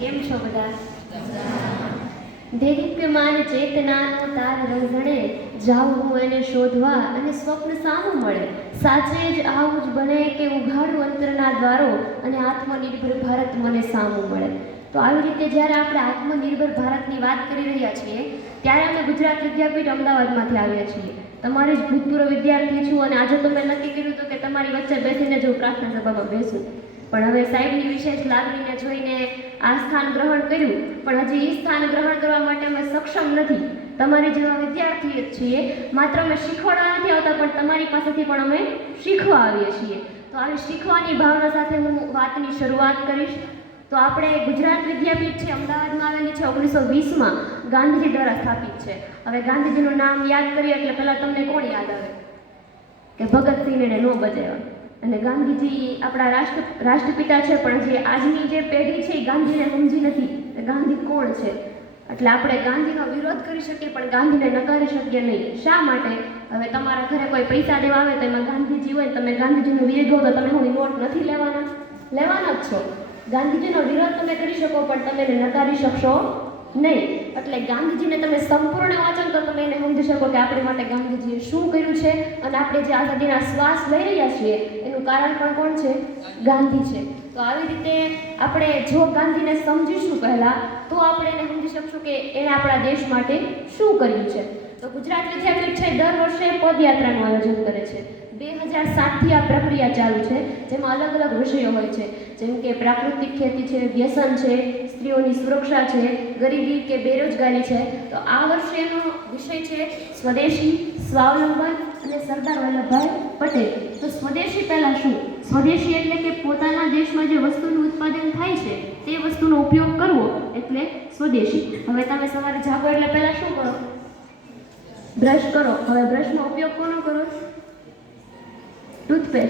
કેમ છો બધા? દેદીપ્યમાન ચેતનાનો તાર રંગણે જાઉં હું એને શોધવા અને સ્વપ્ન સામું મળે. સાચે જ આવું જ બને કે ઉઘાડું અંતરના દ્વારો અને આત્મનિર્ભર ભારત મને સામું મળે. તો આવી રીતે જ્યારે આપણે આત્મનિર્ભર ભારતની વાત કરી રહ્યા છીએ ત્યારે અમે ગુજરાત વિદ્યાપીઠ અમદાવાદમાંથી આવ્યા છીએ. તમારી જ ભૂતપૂર્વ વિદ્યાર્થી છું અને આજે તો મેં નક્કી કર્યું હતું કે તમારી વચ્ચે બેસીને જો પ્રાર્થના સભામાં બેસું. પણ હવે સાહેબની વિશેષ લાગણીને જોઈને આ સ્થાન ગ્રહણ કર્યું, પણ હજી એ સ્થાન ગ્રહણ કરવા માટે અમે સક્ષમ નથી. તમારી જેવા વિદ્યાર્થી છીએ, માત્ર અમે શીખવાડવા નથી આવતા, પણ તમારી પાસેથી પણ અમે શીખવા આવીએ છીએ. તો આવી શીખવાની ભાવના સાથે હું વાતની શરૂઆત કરીશ. તો આપણે ગુજરાત વિદ્યાપીઠ છે, અમદાવાદમાં આવેલી છે, 1920માં ગાંધીજી દ્વારા સ્થાપિત છે. હવે ગાંધીજીનું નામ યાદ કરીએ એટલે પહેલાં તમને કોણ યાદ આવે? કે ભગતસિંહને ન બજાવ્યા. અને ગાંધીજી આપણા રાષ્ટ્રપિતા છે, પણ જે આજની જે પેઢી છે એ ગાંધીને સમજી નથી કે ગાંધી કોણ છે. એટલે આપણે ગાંધીનો વિરોધ કરી શકીએ પણ ગાંધીને નકારી શકીએ નહીં. શા માટે? હવે તમારા ઘરે કોઈ પૈસા દેવા આવે તો એમાં ગાંધીજી હોય, તમે ગાંધીજીનો વિરોધ હો તો તમે હું નોટ નથી લેવાના? લેવાના જ છો. ગાંધીજીનો વિરોધ તમે કરી શકો પણ તમે એને નકારી શકશો નહીં. એટલે ગાંધીજીને તમે સંપૂર્ણ વાંચો તો તમે એને સમજી શકો કે આપણી માટે ગાંધીજીએ શું કર્યું છે, અને આપણે જે આઝાદીના શ્વાસ લઈ રહ્યા છીએ એનું કારણ પણ કોણ છે? ગાંધી છે. તો આવી રીતે આપણે જો ગાંધીને સમજીશું પહેલાં તો આપણે એને સમજી શકશું કે એણે આપણા દેશ માટે શું કર્યું છે. તો ગુજરાત વિદ્યાપીઠ છે દર વર્ષે પદયાત્રાનું આયોજન કરે છે. 2007થી આ પ્રક્રિયા ચાલુ છે, જેમાં અલગ અલગ વિષયો હોય છે, જેમ કે પ્રાકૃતિક ખેતી છે, વ્યસન છે, સ્ત્રીઓની સુરક્ષા છે, ગરીબી કે બેરોજગારી છે. તો આ વર્ષેનો વિષય છે સ્વદેશી, સ્વાવલંબન અને સરદાર વલ્લભભાઈ પટેલ. તો સ્વદેશી પહેલાં શું? સ્વદેશી એટલે કે પોતાના દેશમાં જે વસ્તુનું ઉત્પાદન થાય છે તે વસ્તુનો ઉપયોગ કરવો એટલે સ્વદેશી. હવે તમે સવારે જાગો એટલે પહેલાં શું કરો? બ્રશ કરો. હવે બ્રશનો ઉપયોગ કોનો કરો? ટૂથપેસ્ટ.